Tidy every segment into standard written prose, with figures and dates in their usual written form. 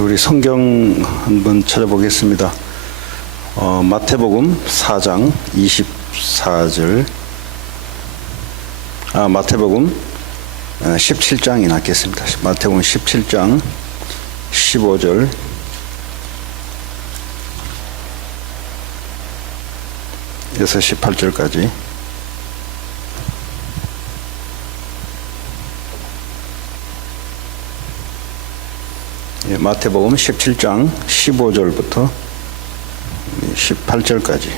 우리 성경 한번 찾아보겠습니다. 마태복음 4장 24절, 마태복음 17장이 낫겠습니다. 마태복음 17장 15절, 에서 18절까지. 마태복음 17장 15절부터 18절까지.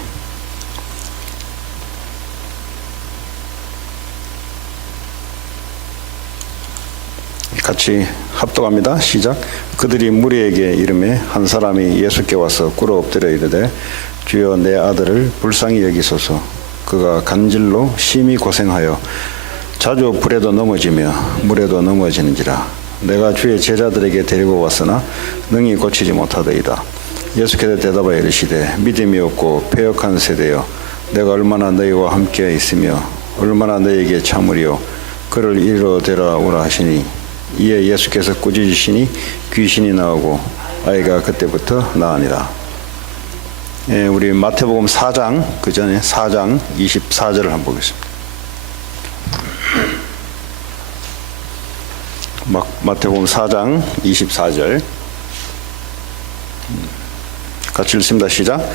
같이 합독합니다. 시작. 그들이 무리에게 이르매 한 사람이 예수께 와서 꿇어 엎드려 이르되 주여 내 아들을 불쌍히 여기소서. 그가 간질로 심히 고생하여 자주 불에도 넘어지며 물에도 넘어지는지라. 내가 주의 제자들에게 데리고 왔으나 능히 고치지 못하더이다. 예수께서 대답하여 이르시되 믿음이 없고 패역한 세대여, 내가 얼마나 너희와 함께 있으며 얼마나 너희에게 참으리요. 그를 이리로 데려오라 하시니 이에 예수께서 꾸짖으시니 귀신이 나오고 아이가 그때부터 나으니라. 우리 마태복음 4장 그 전에 4장 24절을 한번 보겠습니다. 마태복음 4장 24절 같이 읽습니다. 시작.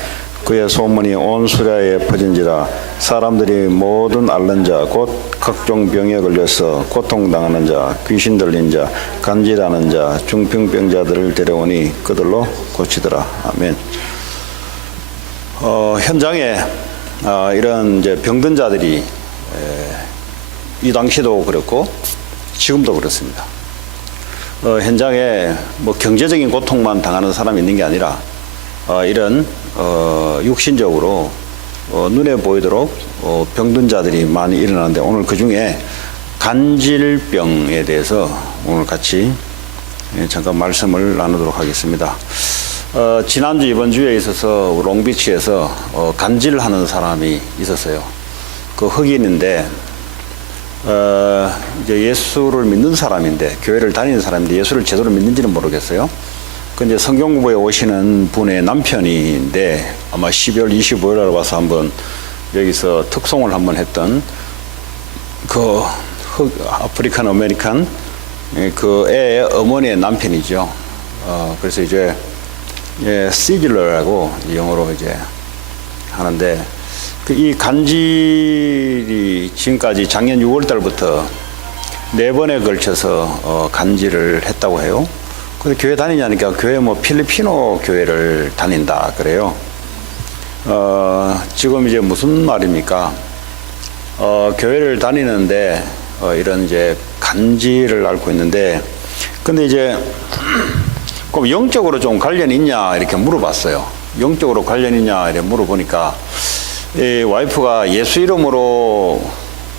그의 소문이 온 수ля에 퍼진지라. 사람들이 모든 앓는 자 곧 각종 병에 걸려서 고통당하는 자, 귀신 들린 자, 간질하는 자, 중풍병자들을 데려오니 그들로 고치더라. 아멘. 현장에 이런 이제 병든 자들이 이 당시도 그렇고 지금도 그렇습니다. 현장에 뭐 경제적인 고통만 당하는 사람이 있는 게 아니라 이런 육신적으로 눈에 보이도록 병든 자들이 많이 일어나는데, 오늘 그 중에 간질병에 대해서 오늘 같이 잠깐 말씀을 나누도록 하겠습니다. 지난주 이번 주에 있어서 롱비치에서 간질하는 사람이 있었어요. 그 흑인인데 이제 예수를 믿는 사람인데, 교회를 다니는 사람인데 예수를 제대로 믿는지는 모르겠어요. 그 이제 성경 공부에 오시는 분의 남편인데 아마 12월 25일에 와서 한번 여기서 특송을 한번 했던 그 아프리칸 아메리칸 그 애의 어머니의 남편이죠. 그래서 이제 시즐러라고 영어로 이제 하는데, 이 간질이 지금까지 작년 6월 달부터 4번에 걸쳐서 간질을 했다고 해요. 근데 교회 다니냐니까 교회 뭐 필리피노 교회를 다닌다 그래요. 지금 이제 무슨 말입니까? 교회를 다니는데 이런 이제 간질을 앓고 있는데, 근데 이제 꼭 영적으로 좀 관련이 있냐 이렇게 물어봤어요. 영적으로 관련이 있냐 이렇게 물어보니까 이 와이프가 예수 이름으로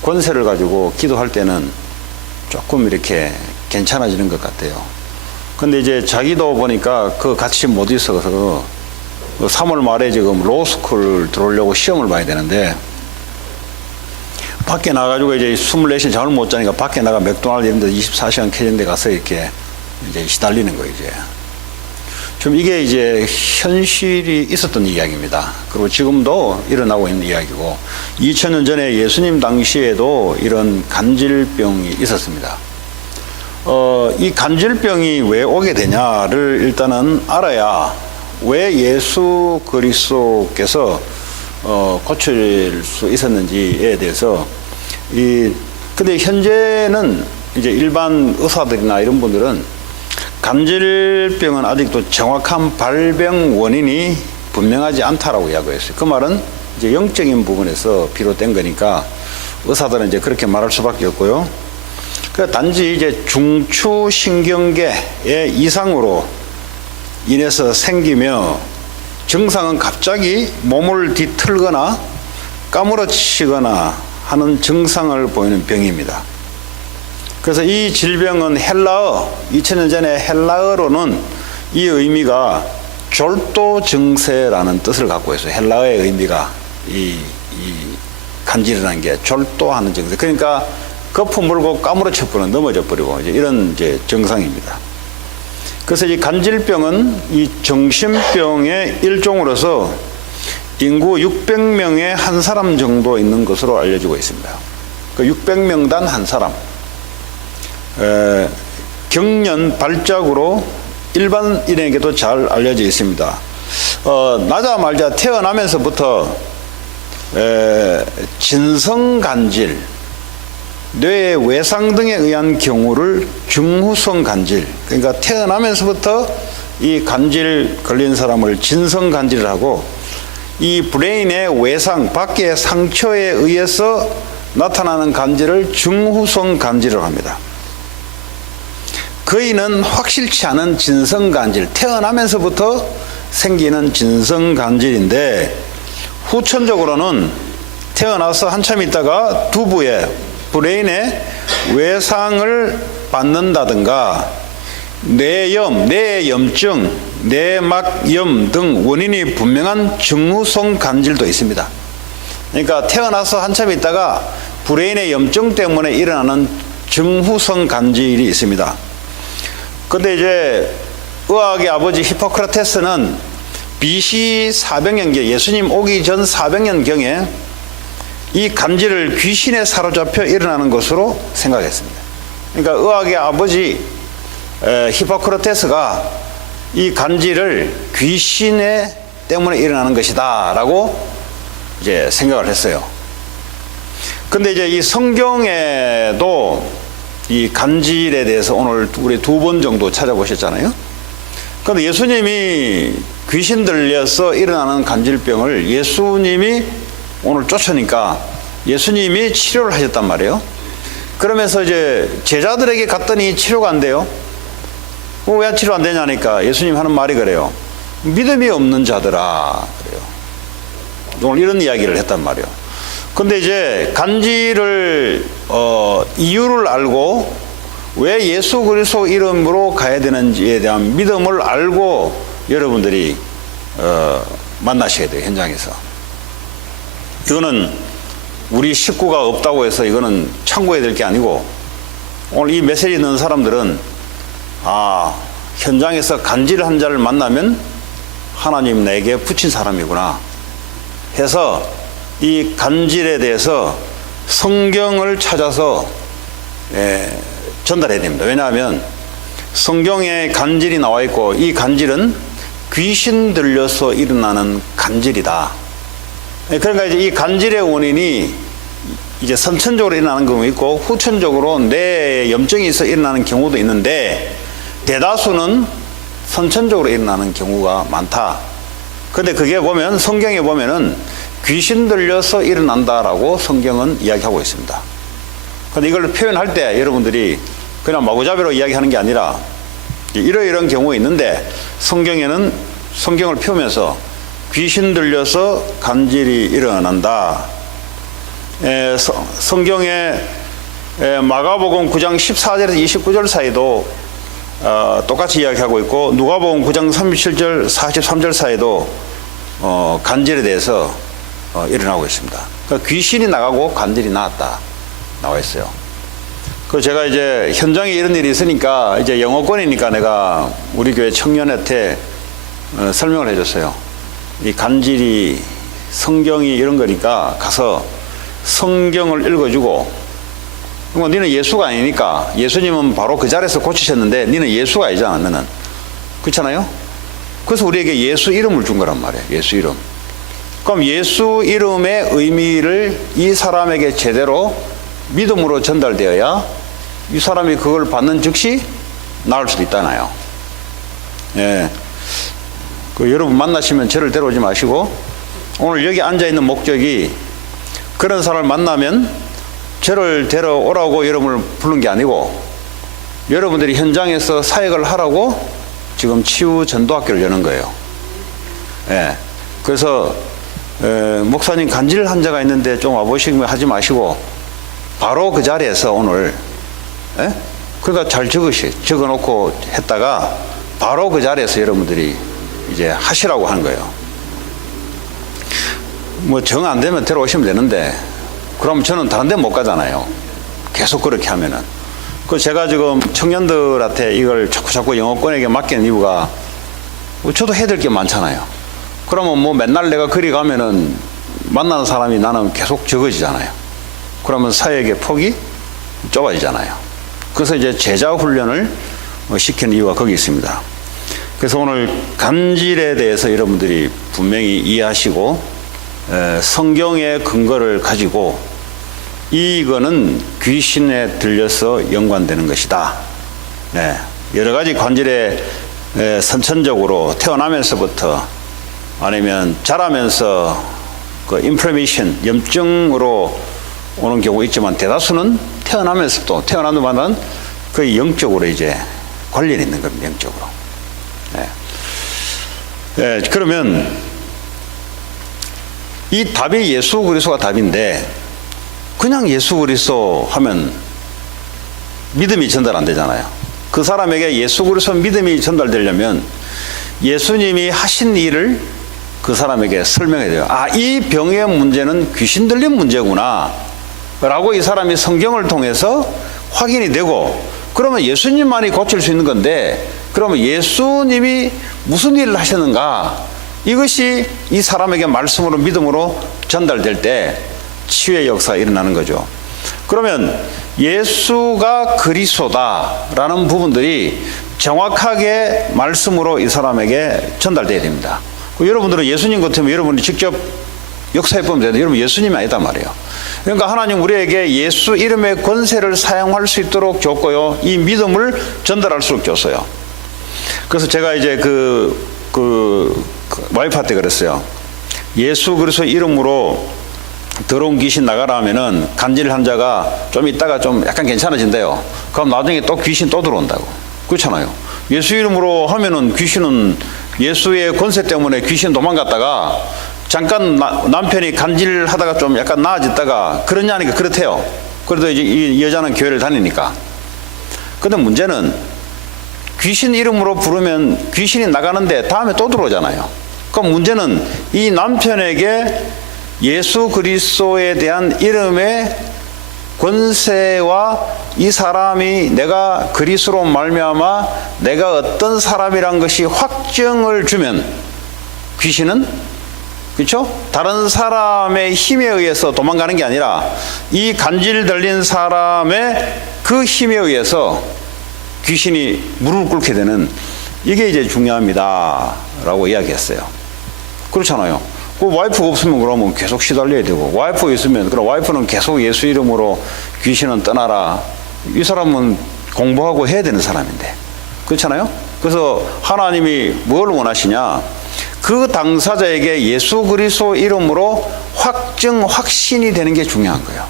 권세를 가지고 기도할 때는 조금 이렇게 괜찮아지는 것 같아요. 근데 이제 자기도 보니까 그 같이 못 있어서 3월 말에 지금 로스쿨 들어오려고 시험을 봐야 되는데, 밖에 나가지고 이제 24시간 잠을 못 자니까 밖에 나가 맥도날드 이런 데 24시간 켜진 데 가서 이렇게 이제 시달리는 거예요, 이제. 좀 이게 이제 현실이 있었던 이야기입니다. 그리고 지금도 일어나고 있는 이야기고, 2000년 전에 예수님 당시에도 이런 간질병이 있었습니다. 이 간질병이 왜 오게 되냐를 일단은 알아야 왜 예수 그리스도께서 고칠 수 있었는지에 대해서 근데 현재는 이제 일반 의사들이나 이런 분들은 간질병은 아직도 정확한 발병 원인이 분명하지 않다라고 이야기했어요. 그 말은 이제 영적인 부분에서 비롯된 거니까 의사들은 이제 그렇게 말할 수밖에 없고요. 그 단지 이제 중추신경계의 이상으로 인해서 생기며 증상은 갑자기 몸을 뒤틀거나 까무러치거나 하는 증상을 보이는 병입니다. 그래서 이 질병은 헬라어, 2000년 전에 헬라어로는 이 의미가 졸도 증세라는 뜻을 갖고 있어요. 헬라어의 의미가 이 간질이라는 게 졸도하는 증세. 그러니까 거품 물고 까무러쳐 버리고 넘어져 버리고 이제 이런 이제 증상입니다. 그래서 이 간질병은 이 정신병의 일종으로서 인구 600명에 한 사람 정도 있는 것으로 알려지고 있습니다. 그 600명당 한 사람. 경련 발작으로 일반인에게도 잘 알려져 있습니다. 나자마자 태어나면서부터 진성간질, 뇌의 외상 등에 의한 경우를 중후성 간질, 그러니까 태어나면서부터 이 간질 걸린 사람을 진성간질을 하고, 이 브레인의 외상, 밖의 상처에 의해서 나타나는 간질을 중후성 간질이라고 합니다. 거의는 확실치 않은 진성간질, 태어나면서부터 생기는 진성간질인데, 후천적으로는 태어나서 한참 있다가 두부에 브레인의 외상을 받는다든가 뇌염, 뇌염증, 뇌막염 등 원인이 분명한 중후성 간질도 있습니다. 그러니까 태어나서 한참 있다가 브레인의 염증 때문에 일어나는 중후성 간질이 있습니다. 근데 이제 의학의 아버지 히포크라테스는 BC 400년경, 예수님 오기 전 400년경에 이 간질을 귀신에 사로잡혀 일어나는 것으로 생각했습니다. 그러니까 의학의 아버지 히포크라테스가 이 간질을 귀신에 때문에 일어나는 것이다 라고 이제 생각을 했어요. 근데 이제 이 성경에도 이 간질에 대해서 오늘 우리 2번 정도 찾아보셨잖아요. 그런데 예수님이 귀신 들려서 일어나는 간질병을 예수님이 오늘 쫓으니까 예수님이 치료를 하셨단 말이에요. 그러면서 이제 제자들에게 갔더니 치료가 안 돼요. 왜 치료 안 되냐니까 예수님 하는 말이 그래요. 믿음이 없는 자들아, 그래요. 오늘 이런 이야기를 했단 말이에요. 근데 이제 간질을 이유를 알고 왜 예수 그리스도 이름으로 가야 되는지에 대한 믿음을 알고 여러분들이 만나셔야 돼요, 현장에서. 이거는 우리 식구가 없다고 해서 이거는 참고해야 될 게 아니고, 오늘 이 메시지 넣은 사람들은 현장에서 간질 환자를 만나면 하나님 내게 붙인 사람이구나 해서 이 간질에 대해서 성경을 찾아서 전달해야 됩니다. 왜냐하면 성경에 간질이 나와 있고, 이 간질은 귀신 들려서 일어나는 간질이다. 그러니까 이제 이 간질의 원인이 이제 선천적으로 일어나는 경우 있고, 후천적으로 뇌에 염증이 있어 일어나는 경우도 있는데, 대다수는 선천적으로 일어나는 경우가 많다. 근데 그게 보면 성경에 보면은 귀신 들려서 일어난다라고 성경은 이야기하고 있습니다. 근데 이걸 표현할 때 여러분들이 그냥 마구잡이로 이야기하는 게 아니라 이러이러한 경우가 있는데, 성경에는 성경을 펴면서 귀신 들려서 간질이 일어난다. 성경에 마가복음 9장 14절에서 29절 사이도 똑같이 이야기하고 있고, 누가복음 9장 37절 43절 사이도 간질에 대해서 일어나고 있습니다. 그러니까 귀신이 나가고 간질이 나왔다 나와 있어요. 그 제가 이제 현장에 이런 일이 있으니까 이제 영어권이니까 내가 우리 교회 청년한테 설명을 해줬어요. 이 간질이 성경이 이런 거니까 가서 성경을 읽어주고, 그럼 너는 예수가 아니니까, 예수님은 바로 그 자리에서 고치셨는데 너는 예수가 아니잖아, 너는. 그렇잖아요? 그래서 우리에게 예수 이름을 준 거란 말이에요. 예수 이름. 그럼 예수 이름의 의미를 이 사람에게 제대로 믿음으로 전달되어야 이 사람이 그걸 받는 즉시 나을 수도 있잖아요. 예. 여러분 만나시면 저를 데려오지 마시고, 오늘 여기 앉아있는 목적이 그런 사람을 만나면 저를 데려오라고 여러분을 부른 게 아니고, 여러분들이 현장에서 사역을 하라고 지금 치유 전도학교를 여는 거예요. 예. 그래서 목사님 간질 환자가 있는데 좀 와보시면 하지 마시고 바로 그 자리에서 오늘, 예? 그러니까 잘 적어놓고 했다가 바로 그 자리에서 여러분들이 이제 하시라고 하는 거예요. 뭐 정 안 되면 데려오시면 되는데, 그럼 저는 다른 데 못 가잖아요. 계속 그렇게 하면은. 그 제가 지금 청년들한테 이걸 자꾸 영어권에게 맡기는 이유가 저도 해야 될 게 많잖아요. 그러면 뭐 맨날 내가 거리 가면은 만나는 사람이 나는 계속 적어지잖아요. 그러면 사회의 폭이 좁아지잖아요. 그래서 이제 제자 훈련을 시키는 이유가 거기 있습니다. 그래서 오늘 간질에 대해서 여러분들이 분명히 이해하시고 성경의 근거를 가지고 이거는 귀신에 들려서 연관되는 것이다. 네, 여러 가지 관절에 선천적으로 태어나면서부터 아니면 자라면서 그 인플레미션 염증으로 오는 경우 있지만 대다수는 태어나면서 또 태어나는 동안은 거의 영적으로 이제 관련이 있는 겁니다. 영적으로. 네. 네, 그러면 이 답이 예수 그리스도가 답인데 그냥 예수 그리스도 하면 믿음이 전달 안 되잖아요. 그 사람에게 예수 그리스도 믿음이 전달되려면 예수님이 하신 일을 그 사람에게 설명해야 돼요. 아, 이 병의 문제는 귀신 들린 문제구나 라고 이 사람이 성경을 통해서 확인이 되고, 그러면 예수님만이 고칠 수 있는 건데 그러면 예수님이 무슨 일을 하셨는가, 이것이 이 사람에게 말씀으로 믿음으로 전달될 때 치유의 역사가 일어나는 거죠. 그러면 예수가 그리스도다라는 부분들이 정확하게 말씀으로 이 사람에게 전달돼야 됩니다. 여러분들은 예수님 같으면 여러분이 직접 역사해 보면 되는데 여러분 예수님이 아니다 말이에요. 그러니까 하나님 우리에게 예수 이름의 권세를 사용할 수 있도록 줬고요, 이 믿음을 전달할수록 줬어요. 그래서 제가 이제 와이프한테 그랬어요. 예수 그리스도 이름으로 더러운 귀신 나가라 하면은 간질 환자가 좀 있다가 좀 약간 괜찮아진대요. 그럼 나중에 또 귀신 또 들어온다고. 그렇잖아요. 예수 이름으로 하면은 귀신은 예수의 권세 때문에 귀신 도망갔다가 잠깐 남편이 간질하다가 좀 약간 나아졌다가 그러냐니까 그렇대요. 그래도 이제 이 여자는 교회를 다니니까. 근데 문제는 귀신 이름으로 부르면 귀신이 나가는데 다음에 또 들어오잖아요. 그럼 문제는 이 남편에게 예수 그리스도에 대한 이름의 권세와 이 사람이 내가 그리스도로 말미암아 내가 어떤 사람이란 것이 확증을 주면 귀신은, 그렇죠? 다른 사람의 힘에 의해서 도망가는 게 아니라 이 간질 들린 사람의 그 힘에 의해서 귀신이 무릎을 꿇게 되는, 이게 이제 중요합니다 라고 이야기했어요. 그렇잖아요. 그 와이프가 없으면 그러면 계속 시달려야 되고, 와이프가 있으면 그럼 와이프는 계속 예수 이름으로 귀신은 떠나라, 이 사람은 공부하고 해야 되는 사람인데, 그렇잖아요. 그래서 하나님이 뭘 원하시냐, 그 당사자에게 예수 그리스도 이름으로 확신이 되는 게 중요한 거예요.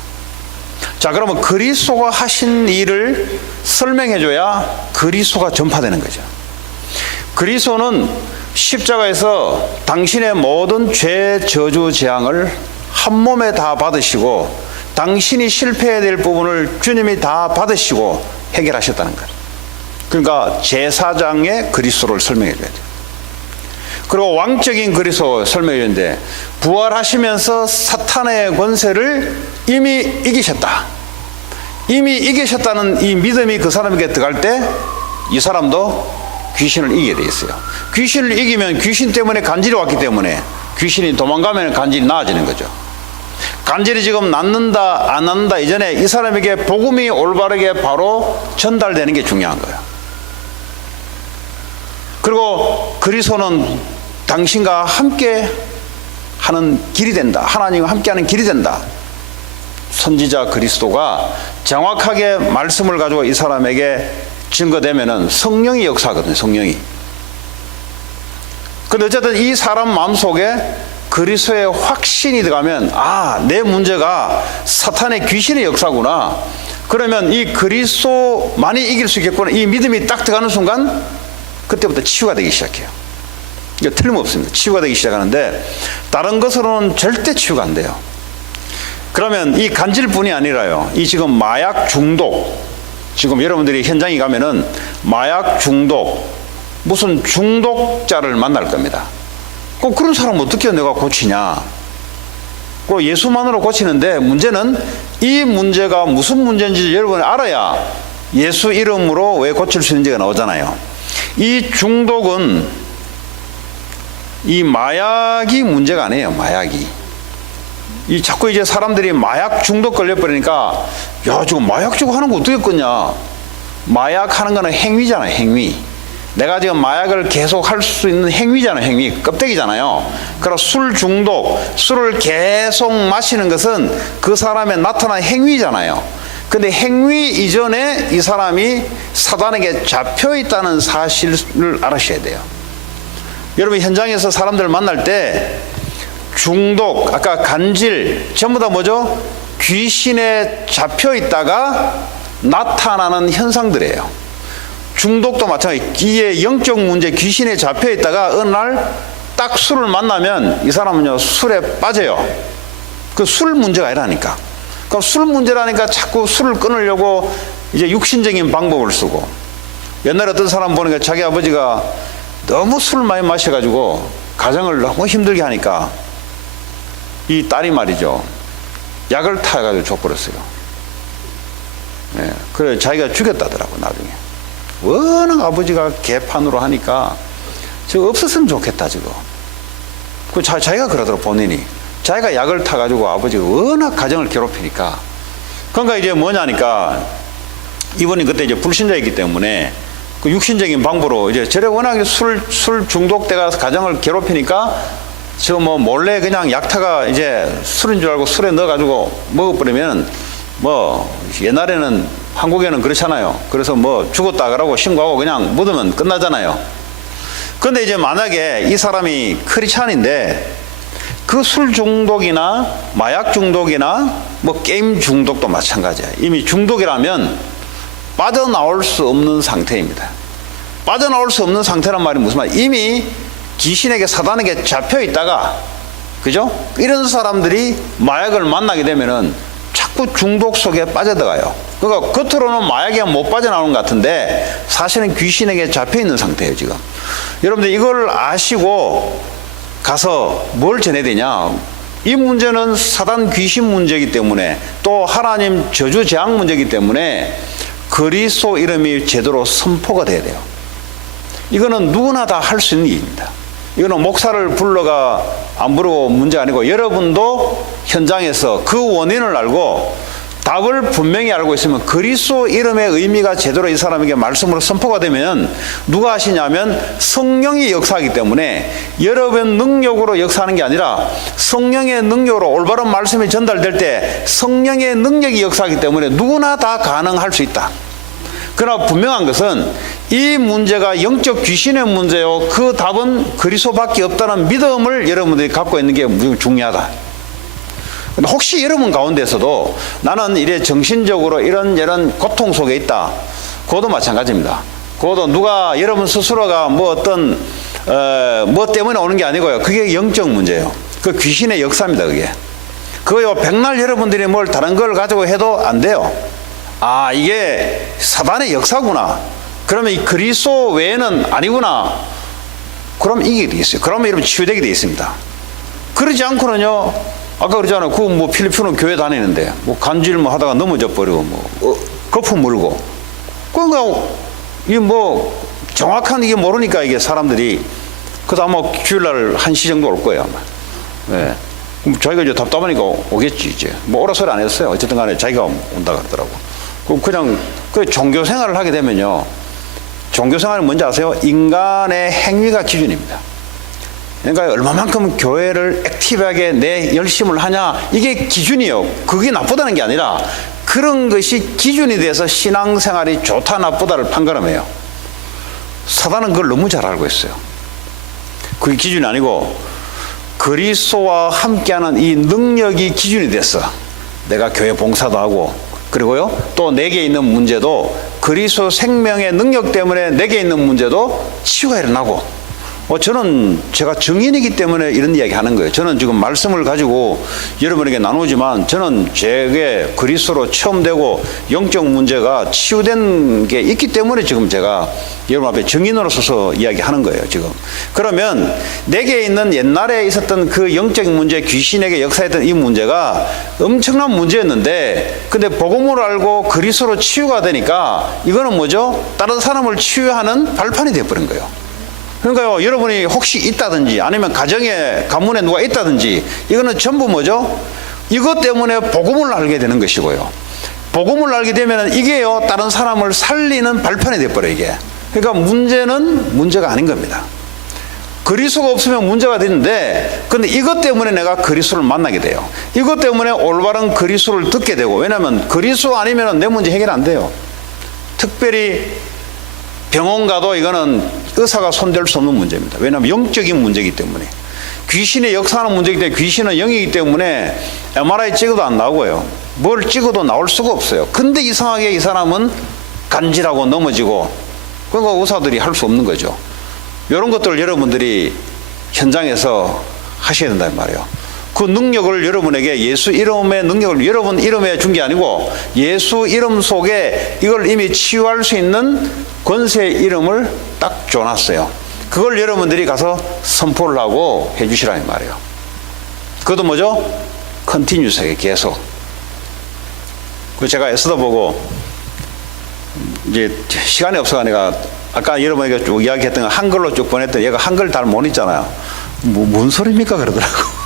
자, 그러면 그리스도가 하신 일을 설명해줘야 그리스도가 전파되는 거죠. 그리스도는 십자가에서 당신의 모든 죄, 저주, 재앙을 한 몸에 다 받으시고 당신이 실패해야 될 부분을 주님이 다 받으시고 해결하셨다는 거예요. 그러니까 제사장의 그리스도를 설명해 줘야 돼요. 그리고 왕적인 그리스도 설명해 주는데, 부활하시면서 사탄의 권세를 이미 이기셨다. 이미 이기셨다는 이 믿음이 그 사람에게 들어갈 때 이 사람도 귀신을 이기게 돼 있어요. 귀신을 이기면 귀신 때문에 간질이 왔기 때문에 귀신이 도망가면 간질이 나아지는 거죠. 간질이 지금 낫는다 안 낫는다 이전에 이 사람에게 복음이 올바르게 바로 전달되는 게 중요한 거예요. 그리고 그리스도는 당신과 함께 하는 길이 된다. 하나님과 함께 하는 길이 된다. 선지자 그리스도가 정확하게 말씀을 가지고 이 사람에게 증거되면은 성령이 역사하거든요. 성령이. 근데 어쨌든 이 사람 마음속에 그리스도의 확신이 들어가면, 아, 내 문제가 사탄의 귀신의 역사구나. 그러면 이 그리스도만이 이길 수 있겠구나. 이 믿음이 딱 들어가는 순간 그때부터 치유가 되기 시작해요. 이거 틀림없습니다. 치유가 되기 시작하는데 다른 것으로는 절대 치유가 안 돼요. 그러면 이 간질뿐이 아니라요, 이 지금 마약 중독, 지금 여러분들이 현장에 가면은 마약 중독, 무슨 중독자를 만날 겁니다. 꼭 그런 사람 어떻게 내가 고치냐? 꼭 예수만으로 고치는데 문제는 이 문제가 무슨 문제인지 여러분이 알아야 예수 이름으로 왜 고칠 수 있는지가 나오잖아요. 이 중독은 이 마약이 문제가 아니에요. 마약이. 이 자꾸 이제 사람들이 마약 중독 걸려버리니까 야, 지금 마약 주고 하는 거 어떻게 끊냐. 마약 하는 거는 행위잖아요. 행위. 내가 지금 마약을 계속 할 수 있는 행위잖아요. 행위. 껍데기잖아요. 그럼 술 중독, 술을 계속 마시는 것은 그 사람의 나타난 행위잖아요. 근데 행위 이전에 이 사람이 사단에게 잡혀 있다는 사실을 알아셔야 돼요. 여러분, 현장에서 사람들을 만날 때 중독, 아까 간질, 전부 다 뭐죠? 귀신에 잡혀 있다가 나타나는 현상들이에요. 중독도 마찬가지. 이게 영적 문제, 귀신에 잡혀 있다가 어느 날 딱 술을 만나면 이 사람은요, 술에 빠져요. 그 술 문제가 아니라니까. 그럼 술 문제라니까 자꾸 술을 끊으려고 이제 육신적인 방법을 쓰고. 옛날에 어떤 사람 보니까 자기 아버지가 너무 술을 많이 마셔가지고 가정을 너무 힘들게 하니까 이 딸이 말이죠, 약을 타가지고 줘버렸어요. 네, 그래 자기가 죽였다더라고 나중에. 워낙 아버지가 개판으로 하니까 저거 없었으면 좋겠다 저거. 그 자기가 그러더라고 본인이. 자기가 약을 타가지고 아버지가 워낙 가정을 괴롭히니까. 그러니까 이제 뭐냐니까 이분이 그때 이제 불신자이기 때문에 그 육신적인 방법으로 이제 저래 워낙 술 중독돼가 가정을 괴롭히니까 저 뭐 몰래 그냥 약타가 이제 술인 줄 알고 술에 넣어가지고 먹어버리면 뭐 옛날에는 한국에는 그렇잖아요. 그래서 뭐 죽었다 그러고 신고하고 그냥 묻으면 끝나잖아요. 근데 이제 만약에 이 사람이 크리스찬인데 그 술 중독이나 마약 중독이나 뭐 게임 중독도 마찬가지야. 이미 중독이라면 빠져나올 수 없는 상태입니다. 빠져나올 수 없는 상태란 말이 무슨 말이야? 이미 귀신에게 사단에게 잡혀 있다가, 그죠? 이런 사람들이 마약을 만나게 되면은 자꾸 중독 속에 빠져들어가요. 그러니까 겉으로는 마약에 못 빠져나오는 것 같은데 사실은 귀신에게 잡혀 있는 상태예요 지금. 여러분들 이걸 아시고 가서 뭘 전해야 되냐? 이 문제는 사단 귀신 문제이기 때문에 또 하나님 저주 재앙 문제이기 때문에 그리스도 이름이 제대로 선포가 돼야 돼요. 이거는 누구나 다 할 수 있는 일입니다. 이거는 목사를 불러가 안 부르고 문제가 아니고 여러분도 현장에서 그 원인을 알고 답을 분명히 알고 있으면 그리스도 이름의 의미가 제대로 이 사람에게 말씀으로 선포가 되면 누가 하시냐면 성령이 역사하기 때문에 여러분 능력으로 역사하는 게 아니라 성령의 능력으로 올바른 말씀이 전달될 때 성령의 능력이 역사하기 때문에 누구나 다 가능할 수 있다. 그러나 분명한 것은 이 문제가 영적 귀신의 문제요, 그 답은 그리스도밖에 없다는 믿음을 여러분들이 갖고 있는 게 중요하다. 혹시 여러분 가운데서도 나는 이래 정신적으로 이런 고통 속에 있다. 그것도 마찬가지입니다. 그것도 누가 여러분 스스로가 뭐 어떤 뭐 때문에 오는 게 아니고요. 그게 영적 문제예요. 그 귀신의 역사입니다. 그거요 백날 여러분들이 뭘 다른 걸 가지고 해도 안 돼요. 아, 이게 사단의 역사구나. 그러면 이 그리스도 외에는 아니구나. 그럼 이게 돼 있어요. 그러면 여러분 치유되게 돼 있습니다. 그러지 않고는요, 아까 그러잖아요. 그 뭐 필리핀은 교회 다니는데 뭐 간질 뭐 하다가 넘어져 버리고 뭐 거품 물고. 그러니까 이 뭐 정확한 이게 모르니까 이게 사람들이 그래도 아마 주일날 1시 정도 올 거예요 아마. 네. 그럼 자기가 이제 답답하니까 오겠지 이제. 뭐 오라 소리 안 했어요. 어쨌든 간에 자기가 온다 그러더라고. 그냥 그 종교 생활을 하게 되면요. 종교 생활은 뭔지 아세요? 인간의 행위가 기준입니다. 그러니까 얼마만큼 교회를 액티브하게 내 열심을 하냐, 이게 기준이에요. 그게 나쁘다는 게 아니라 그런 것이 기준이 돼서 신앙생활이 좋다 나쁘다를 판가름해요. 사단은 그걸 너무 잘 알고 있어요. 그게 기준이 아니고 그리스도와 함께하는 이 능력이 기준이 됐어. 내가 교회 봉사도 하고, 그리고요 또 내게 있는 문제도 그리스도 생명의 능력 때문에 내게 있는 문제도 치유가 일어나고, 저는 제가 증인이기 때문에 이런 이야기 하는 거예요. 저는 지금 말씀을 가지고 여러분에게 나누지만 저는 제게 그리스도로 체험되고 영적 문제가 치유된 게 있기 때문에 지금 제가 여러분 앞에 증인으로 서서 이야기하는 거예요, 지금. 그러면 내게 있는 옛날에 있었던 그 영적인 문제, 귀신에게 역사했던 이 문제가 엄청난 문제였는데, 근데 복음을 알고 그리스도로 치유가 되니까 이거는 뭐죠? 다른 사람을 치유하는 발판이 되어버린 거예요. 그러니까요, 여러분이 혹시 있다든지 아니면 가정에, 가문에 누가 있다든지 이거는 전부 뭐죠? 이것 때문에 복음을 알게 되는 것이고요. 복음을 알게 되면 이게요, 다른 사람을 살리는 발판이 되어버려요, 이게. 그러니까 문제는 문제가 아닌 겁니다. 그리스도가 없으면 문제가 되는데, 근데 이것 때문에 내가 그리스도를 만나게 돼요. 이것 때문에 올바른 그리스도를 듣게 되고, 왜냐하면 그리스도 아니면 내 문제 해결 안 돼요. 특별히 병원 가도 이거는 의사가 손댈 수 없는 문제입니다. 왜냐하면 영적인 문제이기 때문에. 귀신의 역사하는 문제이기 때문에, 귀신은 영이기 때문에 MRI 찍어도 안 나오고요. 뭘 찍어도 나올 수가 없어요. 근데 이상하게 이 사람은 간질하고 넘어지고, 그러니까 의사들이 할 수 없는 거죠. 이런 것들을 여러분들이 현장에서 하셔야 된단 말이에요. 그 능력을 여러분에게, 예수 이름의 능력을 여러분 이름에 준 게 아니고 예수 이름 속에 이걸 이미 치유할 수 있는 권세의 이름을 딱 줘놨어요. 그걸 여러분들이 가서 선포를 하고 해주시라는 말이에요. 그것도 뭐죠? 컨티뉴스하게 계속. 그 제가 애쓰다 보고 이제 시간이 없어가 내가 아까 여러분에게 쭉 이야기했던 거 한글로 쭉 보냈더니 얘가 한글 잘 못 읽잖아요. 뭔 소리입니까? 그러더라고.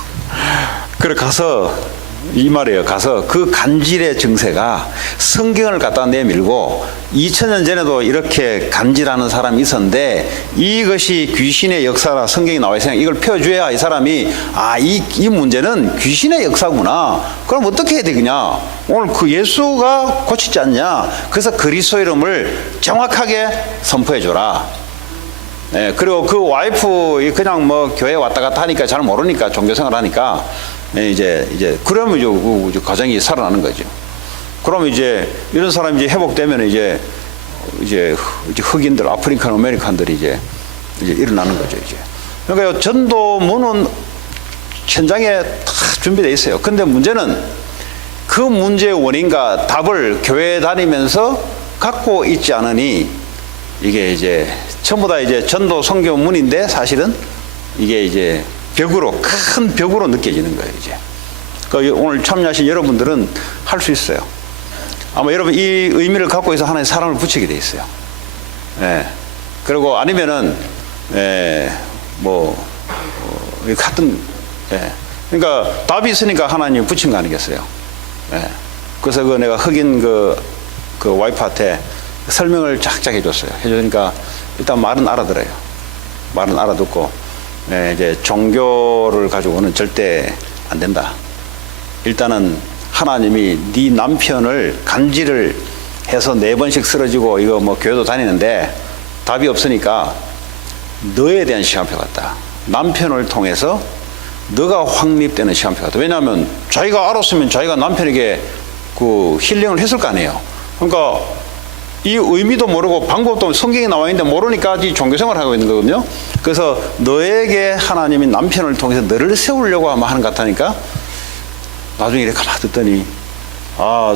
그래 가서 이 말이에요. 가서 그 간질의 증세가 성경을 갖다 내밀고 2000년 전에도 이렇게 간질하는 사람이 있었는데 이것이 귀신의 역사라 성경이 나와 있으니까 이걸 펴줘야 이 사람이 이 문제는 귀신의 역사구나. 그럼 어떻게 해야 되겠냐? 오늘 그 예수가 고치지 않냐? 그래서 그리스도 이름을 정확하게 선포해 줘라. 네, 그리고 그 와이프 그냥 뭐 교회 왔다 갔다 하니까 잘 모르니까 종교생활 하니까 이제 그러면 이제 가정이 살아나는 거죠. 그럼 이제 이런 사람이 이제 회복되면 이제 흑인들, 아프리칸 아메리칸들이 이제 일어나는 거죠, 이제. 그러니까 전도문은 현장에 다 준비되어 있어요. 근데 문제는 그 문제의 원인과 답을 교회 다니면서 갖고 있지 않으니 이게 이제 전부 다 이제 전도 선교문인데 사실은 이게 이제 큰 벽으로 느껴지는 거예요, 이제. 오늘 참여하신 여러분들은 할 수 있어요. 아마 여러분 이 의미를 갖고 있어 하나의 사랑을 붙이게 돼 있어요. 예. 그리고 아니면은, 같은, 그러니까 답이 있으니까 하나님 붙인 거 아니겠어요? 예. 그래서 내가 흑인 그 와이프한테 설명을 쫙쫙 해줬어요. 해주니까 일단 말은 알아들어요. 말은 알아듣고, 이제 종교를 가지고는 절대 안 된다. 일단은 하나님이 네 남편을 간질을 해서 4번씩 쓰러지고 이거 뭐 교회도 다니는데 답이 없으니까 너에 대한 시간표 같다. 남편을 통해서 너가 확립되는 시간표 같다. 왜냐하면 자기가 알았으면 자기가 남편에게 그 힐링을 했을 거 아니에요. 그러니까 이 의미도 모르고 방법도 성경에 나와 있는데 모르니까 이 종교생활을 하고 있는 거거든요. 그래서 너에게 하나님이 남편을 통해서 너를 세우려고 아마 하는 것 같다니까 나중에 이렇게 가만히 듣더니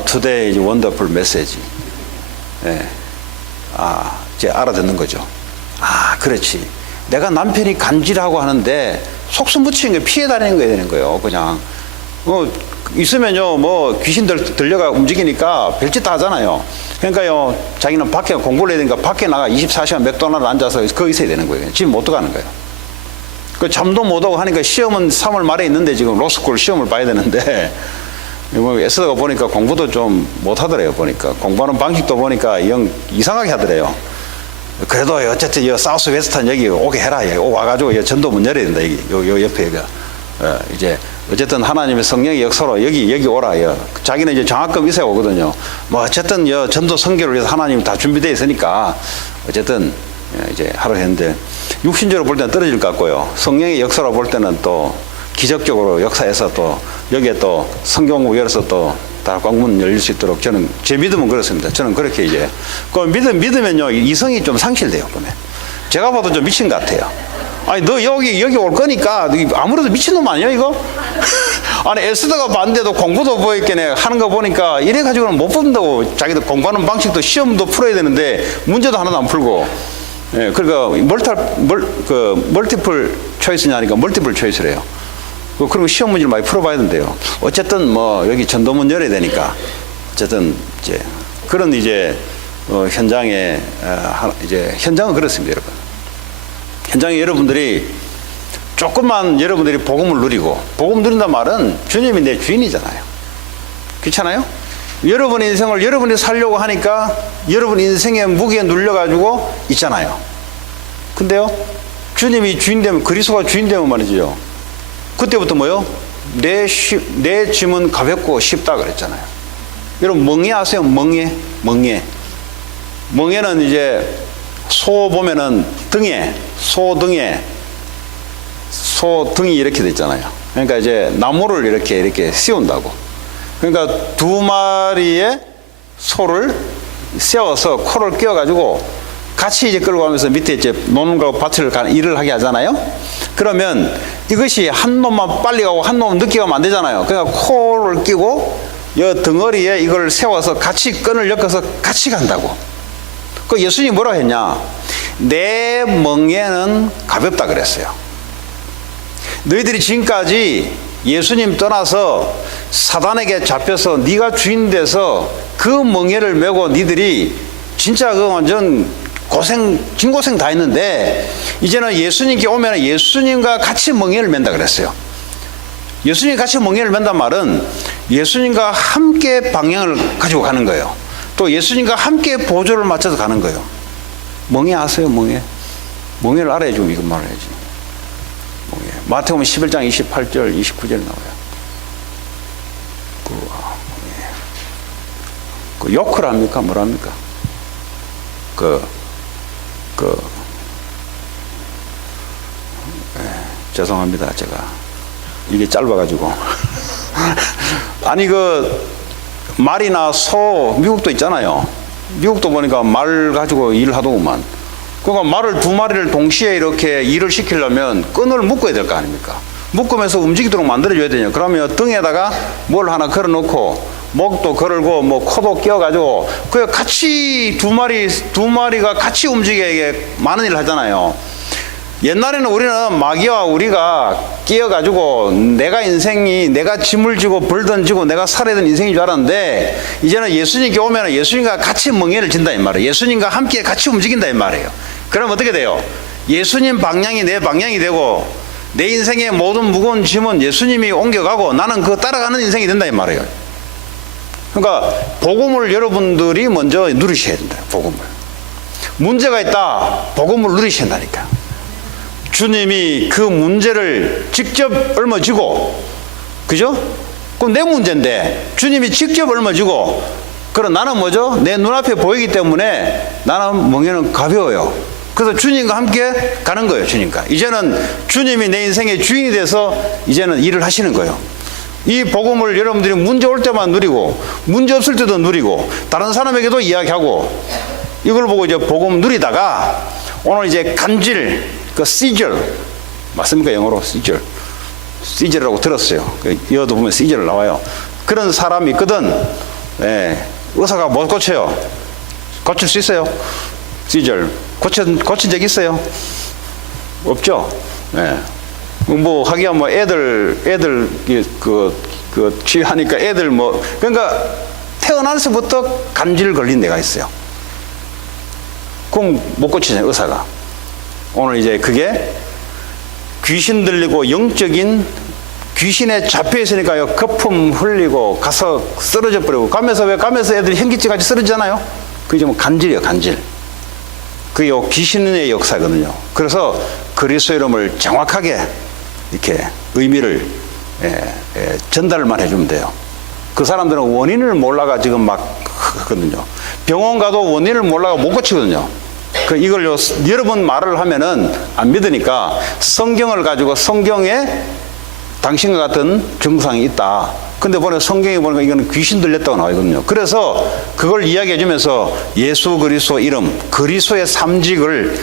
today is wonderful message. 이제 알아듣는 거죠. 그렇지. 내가 남편이 간질하고 하는데 속수 묻히는 게 피해 다니는 거야 되는 거예요. 그냥 있으면요 뭐 귀신들 들려가 움직이니까 별짓 다 하잖아요. 그러니까요 자기는 밖에 공부를 해야 되니까 밖에 나가 24시간 맥도날드 앉아서 거기 있어야 되는 거예요. 지금 못 들어가는 거예요. 그 잠도 못 오고 하니까 시험은 3월 말에 있는데 지금 로스쿨 시험을 봐야 되는데 애쓰다가 보니까 공부도 좀 못하더래요. 보니까 공부하는 방식도 보니까 영 이상하게 하더래요. 그래도 어쨌든 사우스 웨스턴 여기 오게 해라. 여기 와가지고 전도 문 열어야 된다. 요 옆에 이제 어쨌든 하나님의 성령의 역사로 여기 오라. 자기는 이제 장학금 있어야 오거든요. 뭐 어쨌든 전도 선교를 위해서 하나님 다 준비되어 있으니까 어쨌든 이제 하러 했는데 육신적으로 볼 때는 떨어질 것 같고요. 성령의 역사로 볼 때는 또 기적적으로 역사해서 또 여기에 또 성경공부 열어서 또 다 광문 열릴 수 있도록 저는 제 믿음은 그렇습니다. 저는 그렇게 이제 믿으면요 이성이 좀 상실돼요. 보면 제가 봐도 좀 미친 것 같아요. 아니 너 여기 올 거니까 아무래도 미친놈 아니야 이거? 아니 에스더가 봤는데도 공부도 보였겠네 하는 거 보니까 이래 가지고는 못 뽑는다고. 자기도 공부하는 방식도 시험도 풀어야 되는데 문제도 하나도 안 풀고. 예, 그러니까 멀티플 초이스냐니까 멀티플 초이스래요. 그리고 시험 문제를 많이 풀어봐야 된대요. 어쨌든 뭐 여기 전도문 열어야 되니까 어쨌든 이제 그런 이제 현장에 이제 현장은 그렇습니다, 여러분. 현장에 여러분들이 조금만 여러분들이 복음을 누리고, 복음 누린단 말은 주님이 내 주인이잖아요. 그렇잖아요? 여러분 인생을 여러분이 살려고 하니까 여러분 인생의 무게에 눌려가지고 있잖아요. 근데요, 주님이 주인 되면, 그리스도가 주인 되면 말이죠. 그때부터 뭐요? 내 짐은 가볍고 쉽다 그랬잖아요. 여러분 멍에 아세요? 멍에. 멍에는 이제 소 보면은 소 등이 이렇게 돼 있잖아요. 그러니까 이제 나무를 이렇게 씌운다고. 그러니까 두 마리의 소를 세워서 코를 끼워가지고 같이 이제 끌고 가면서 밑에 이제 노는과 밭을 일을 하게 하잖아요. 그러면 이것이 한 놈만 빨리 가고 한 놈은 늦게 가면 안 되잖아요. 그러니까 코를 끼고 이 덩어리에 이걸 세워서 같이 끈을 엮어서 같이 간다고. 그 예수님이 뭐라 했냐? 내 멍에는 가볍다 그랬어요. 너희들이 지금까지 예수님 떠나서 사단에게 잡혀서 네가 주인 돼서 그 멍에를 메고 니들이 진짜 그 완전 진고생 다 했는데, 이제는 예수님께 오면 예수님과 같이 멍에를 맨다 그랬어요. 예수님과 같이 멍에를 맨단 말은 예수님과 함께 방향을 가지고 가는 거예요. 또 예수님과 함께 보조를 맞춰서 가는 거예요. 멍에 아세요? 멍에를 알아야지 이것만 알아야지. 멍에. 마태복음 11장 28절 29절 나와요. 그 욕을 합니까? 뭐랍니까? 죄송합니다. 제가 이게 짧아가지고. 아니 말이나 소, 미국도 있잖아요. 미국도 보니까 말 가지고 일하더구만. 그러니까 말을 두 마리를 동시에 이렇게 일을 시키려면 끈을 묶어야 될 거 아닙니까? 묶으면서 움직이도록 만들어줘야 되냐. 그러면 등에다가 뭘 하나 걸어놓고 목도 걸고 뭐 코도 끼워가지고 그 같이 두 마리가 같이 움직이게 많은 일을 하잖아요. 옛날에는 우리는 마귀와 우리가 끼어가지고 내가 짐을 지고 벌 던지고 내가 살아야 되는 인생인 줄 알았는데, 이제는 예수님께 오면 예수님과 같이 멍에를 진다 이 말이에요. 예수님과 함께 같이 움직인다 이 말이에요. 그럼 어떻게 돼요? 예수님 방향이 내 방향이 되고 내 인생의 모든 무거운 짐은 예수님이 옮겨가고 나는 그 따라가는 인생이 된다 이 말이에요. 그러니까 복음을 여러분들이 먼저 누리셔야 된다. 복음을. 문제가 있다. 복음을 누리셔야 한다니까. 주님이 그 문제를 직접 짊어지고, 그죠? 그건 내 문제인데 주님이 직접 짊어지고, 그럼 나는 뭐죠? 내 눈앞에 보이기 때문에 나는 멍에는 가벼워요. 그래서 주님과 함께 가는 거예요. 주님과. 이제는 주님이 내 인생의 주인이 돼서 이제는 일을 하시는 거예요. 이 복음을 여러분들이 문제 올 때만 누리고 문제 없을 때도 누리고 다른 사람에게도 이야기하고, 이걸 보고 이제 복음 누리다가 오늘 이제 간질, 시절 맞습니까? 영어로 시절이라고 들었어요. 이어도 보면 시절 나와요. 그런 사람이 있거든. 의사가 못 고쳐요. 고칠 수 있어요? 시절 고친 적 있어요? 없죠. 뭐 하기야 뭐 애들 취하니까 애들 그러니까 태어나서부터 간질 걸린 데가 있어요. 그럼 못 고치잖아요, 의사가. 오늘 이제 그게 귀신 들리고 영적인 귀신에 잡혀 있으니까요, 거품 흘리고 가서 쓰러져 버리고, 가면서 애들이 현기증 같이 쓰러지잖아요. 그게 좀 간질이에요, 간질. 그게 귀신의 역사거든요. 그래서 그리스도 이름을 정확하게 이렇게 의미를 전달만 해주면 돼요. 그 사람들은 원인을 몰라가 지금 막 하거든요. 병원 가도 원인을 몰라가 못 고치거든요. 이걸 여러 번 말을 하면은 안 믿으니까 성경을 가지고 성경에 당신과 같은 증상이 있다. 근데 보니까 성경에 보니까 이거는 귀신 들렸다고 나와있거든요. 그래서 그걸 이야기해 주면서 예수 그리스도 이름, 그리스도의 삼직을,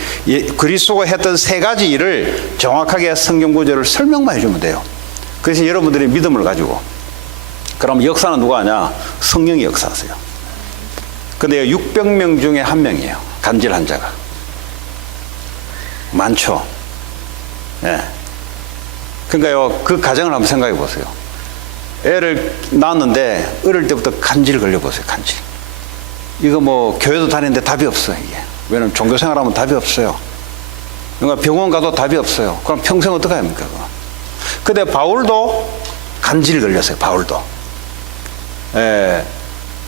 그리스도가 했던 세 가지 일을 정확하게 성경 구절을 설명만 해주면 돼요. 그래서 여러분들이 믿음을 가지고, 그럼 역사는 누가 하냐? 성령이 역사하세요. 근데 600명 중에 한 명이에요. 간질 환자가. 많죠. 예. 그러니까요, 그 가정을 한번 생각해 보세요. 애를 낳았는데 어릴 때부터 간질 걸려보세요. 간질. 이거 뭐 교회도 다니는데 답이 없어요. 이게. 왜냐면 종교생활하면 답이 없어요. 그러니까 병원 가도 답이 없어요. 그럼 평생 어떻게 합니까? 근데 바울도 간질 걸렸어요. 바울도. 예.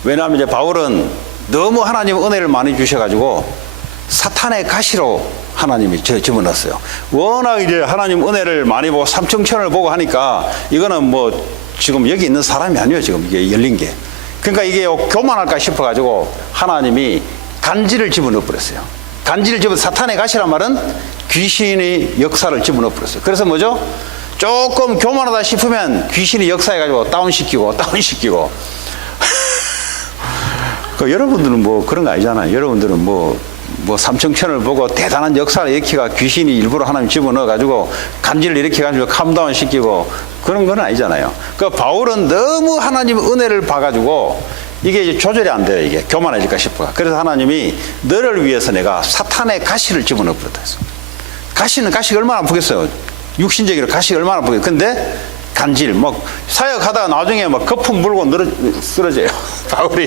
왜냐하면 이제 바울은 너무 하나님 은혜를 많이 주셔가지고 사탄의 가시로 하나님이 집어넣었어요. 워낙 이제 하나님 은혜를 많이 보고 삼청천을 보고 하니까 이거는 뭐 지금 여기 있는 사람이 아니에요. 지금 이게 열린 게. 그러니까 이게 교만할까 싶어가지고 하나님이 간질을 집어넣어 버렸어요. 간질을 사탄의 가시란 말은 귀신의 역사를 집어넣어 버렸어요. 그래서 뭐죠? 조금 교만하다 싶으면 귀신이 역사해가지고 다운시키고 그 여러분들은 뭐 그런 거 아니잖아요. 여러분들은 뭐 삼청천을 보고 대단한 역사를 일으키가 귀신이 일부러 하나님 집어넣어가지고 간질을 일으켜가지고 캄다운 시키고 그런 건 아니잖아요. 그 바울은 너무 하나님 은혜를 봐가지고 이게 이제 조절이 안 돼요. 이게 교만해질까 싶어. 그래서 하나님이 너를 위해서 내가 사탄의 가시를 집어넣어버렸다 했어. 가시가 얼마나 아프겠어요. 육신적으로 가시가 얼마나 아프겠어요. 근데 간질, 사역하다가 나중에 거품 물고 쓰러져요. 바울이.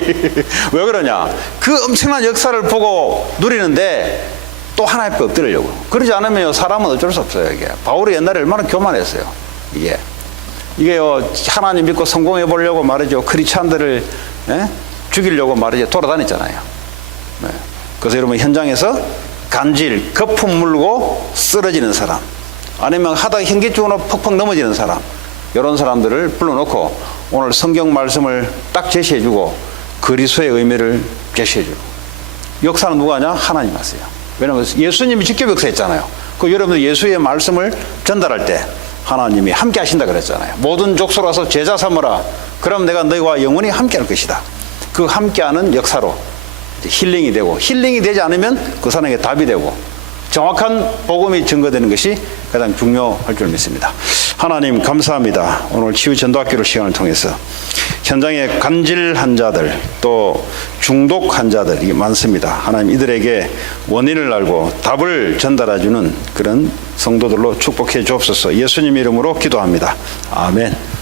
왜 그러냐? 그 엄청난 역사를 보고 누리는데 또 하나의 법 엎드리려고. 그러지 않으면 사람은 어쩔 수 없어요, 이게. 바울이 옛날에 얼마나 교만했어요. 이게요, 하나님 믿고 성공해 보려고 말이죠. 크리스찬들을 죽이려고 말이죠. 돌아다녔잖아요. 네. 그래서 여러분 현장에서 간질, 거품 물고 쓰러지는 사람, 아니면 하다가 현기증으로 퍽퍽 넘어지는 사람, 이런 사람들을 불러놓고 오늘 성경 말씀을 딱 제시해주고 그리스도의 의미를 제시해주고. 역사는 누가 하냐? 하나님 하세요. 왜냐하면 예수님이 직접 역사했잖아요. 그 여러분들 예수의 말씀을 전달할 때 하나님이 함께 하신다 그랬잖아요. 모든 족속 와서 제자 삼으라. 그럼 내가 너희와 영원히 함께 할 것이다. 그 함께하는 역사로 힐링이 되고, 힐링이 되지 않으면 그 사람에게 답이 되고 정확한 복음이 증거되는 것이 가장 중요할 줄 믿습니다. 하나님 감사합니다. 오늘 치유 전도학교를 시간을 통해서 현장에 간질 환자들, 또 중독 환자들이 많습니다. 하나님 이들에게 원인을 알고 답을 전달해주는 그런 성도들로 축복해 주옵소서. 예수님 이름으로 기도합니다. 아멘.